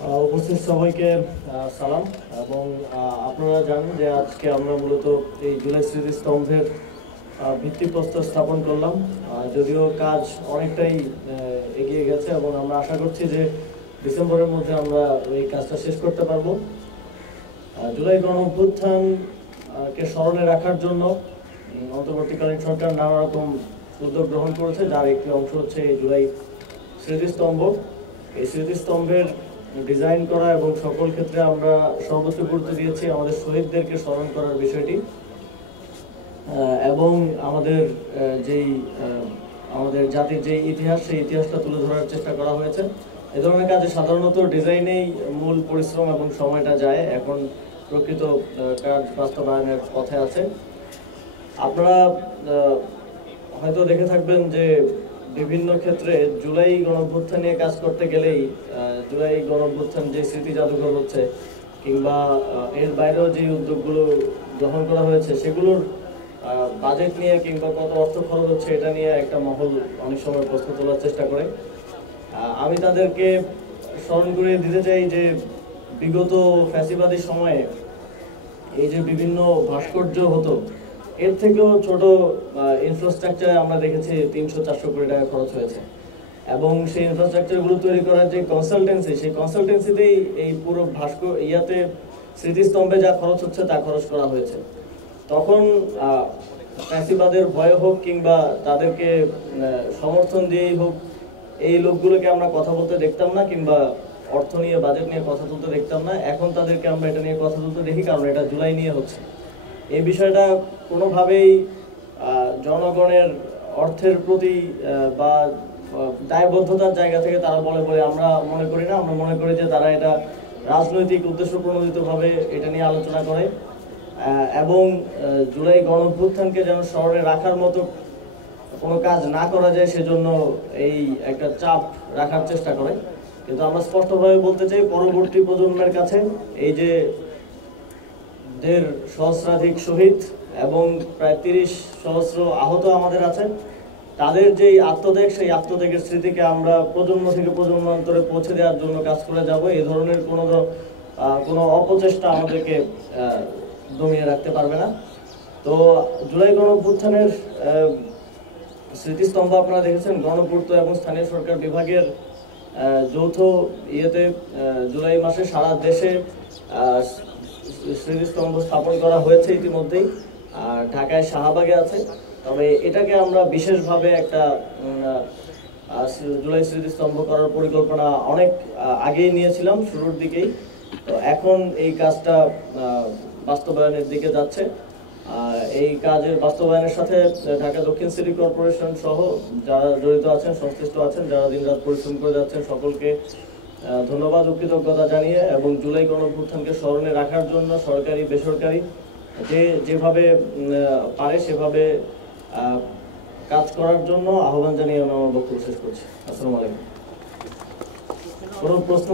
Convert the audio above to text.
উপস্থিত সবাইকে সালাম। এবং আপনারা জানেন যে আজকে আমরা মূলত এই জুলাই স্মৃতিস্তম্ভের ভিত্তিপ্রস্তর স্থাপন করলাম। যদিও কাজ অনেকটাই এগিয়ে গেছে এবং আমরা আশা করছি যে ডিসেম্বরের মধ্যে আমরা এই কাজটা শেষ করতে পারবো। জুলাই গণ-অভ্যুত্থান কে স্মরণে রাখার জন্য অন্তর্বর্তীকালীন সরকার নানা রকম উদ্যোগ গ্রহণ করেছে, যার একটি অংশ হচ্ছে এই জুলাই স্মৃতিস্তম্ভ। এই স্মৃতিস্তম্ভের ডিজাইন করা এবং সকল ক্ষেত্রে আমরা সর্বোচ্চ গুরুত্ব দিয়েছি আমাদের শহীদদেরকে স্মরণ করার বিষয়টি, এবং আমাদের যেই আমাদের জাতির যে ইতিহাস, সেই ইতিহাসটা তুলে ধরার চেষ্টা করা হয়েছে। এ ধরনের কাজে সাধারণত ডিজাইনেই মূল পরিশ্রম এবং সময়টা যায়, এখন প্রকৃত কাজ বাস্তবায়নের পথে আছে। আপনারা হয়তো দেখে থাকবেন যে বিভিন্ন ক্ষেত্রে জুলাই গণঅভ্যুত্থান নিয়ে কাজ করতে গেলেই জুলাই গণঅভ্যুত্থান যে স্মৃতি জাদুঘর হচ্ছে কিংবা এর বাইরেও যে উদ্যোগগুলো গ্রহণ করা হয়েছে সেগুলোর বাজেট নিয়ে কিংবা কত অর্থ খরচ হচ্ছে এটা নিয়ে একটা মহল অনেক সময় প্রশ্ন তোলার চেষ্টা করে। আমি তাদেরকে স্মরণ করে দিতে চাই যে বিগত ফ্যাসিবাদী সময়ে এই যে বিভিন্ন ভাস্কর্য হতো, এর থেকেও ছোট ইনফ্রাস্ট্রাকচারে আমরা দেখেছি 300-400 কোটি টাকা খরচ হয়েছে। এবং সেই ইনফ্রাস্ট্রাকচারগুলো তৈরি করার যে কনসালটেন্সি, সেই কনসালটেন্সিতেই এই পুরো স্মৃতিস্তম্ভে যা খরচ হচ্ছে তা খরচ করা হয়েছে। তখন ফ্যাসিবাদের ভয় হোক কিংবা তাদেরকে সমর্থন দিয়েই হোক, এই লোকগুলোকে আমরা কথা বলতে দেখতাম না কিংবা অর্থ নিয়ে বাজেট নিয়ে কথা তুলতে দেখতাম না। এখন তাদেরকে আমরা এটা নিয়ে কথা তুলতে দেখি, কারণ এটা জুলাই নিয়ে হচ্ছে। এই বিষয়টা কোনোভাবেই জনগণের অর্থের প্রতি বা দায়বদ্ধতার জায়গা থেকে তারা বলে আমরা মনে করি না। আমরা মনে করি যে তারা এটা রাজনৈতিক উদ্দেশ্য প্রণোদিতভাবে এটা নিয়ে আলোচনা করে এবং জুলাই গণঅভ্যুত্থানকে যেন স্মরণে রাখার মতো কোনো কাজ না করা যায় সেজন্য এই একটা চাপ রাখার চেষ্টা করে। কিন্তু আমরা স্পষ্টভাবে বলতে চাই, পরবর্তী প্রজন্মের কাছে এই যে 1.5 সহস্রাধিক শহীদ এবং প্রায় 30 সহস্র আহত আমাদের আছে, তাদের যেই আত্মত্যাগ, সেই আত্মত্যাগের স্মৃতিকে আমরা প্রজন্ম থেকে প্রজন্মান্তরে পৌঁছে দেওয়ার জন্য কাজ করে যাব। এই ধরনের কোনো অপচেষ্টা আমাদেরকে দমিয়ে রাখতে পারবে না। তো জুলাই গণঅভ্যুত্থানের স্মৃতিস্তম্ভ আপনারা দেখেছেন, গণপূর্ত এবং স্থানীয় সরকার বিভাগের যৌথ ইয়েতে জুলাই মাসে সারা দেশে স্মৃতিস্তম্ভ স্থাপন করা হয়েছে ইতিমধ্যেই। আর ঢাকায় শাহবাগে আছে। তবে এটাকে আমরা বিশেষভাবে একটা জুলাই স্মৃতিস্তম্ভ করার পরিকল্পনা অনেক আগেই নিয়েছিলাম, শুরুর দিকেই। তো এখন এই কাজটা বাস্তবায়নের দিকে যাচ্ছে। এই কাজের বাস্তবায়নের সাথে ঢাকা দক্ষিণ সিটি কর্পোরেশন সহ যারা জড়িত আছেন, সংশ্লিষ্ট আছেন, যারা দিনরাত পরিশ্রম করে যাচ্ছেন, সকলকে ধন্যবাদ ও কৃতজ্ঞতা জানিয়ে এবং জুলাই গণঅভ্যুত্থানকে স্মরণে রাখার জন্য সরকারি বেসরকারি যেভাবে পারে সেভাবে কাজ করার জন্য আহ্বান জানিয়ে আমি আমার বক্তব্য শেষ করছি। আসসালামু আলাইকুম। কোনো প্রশ্ন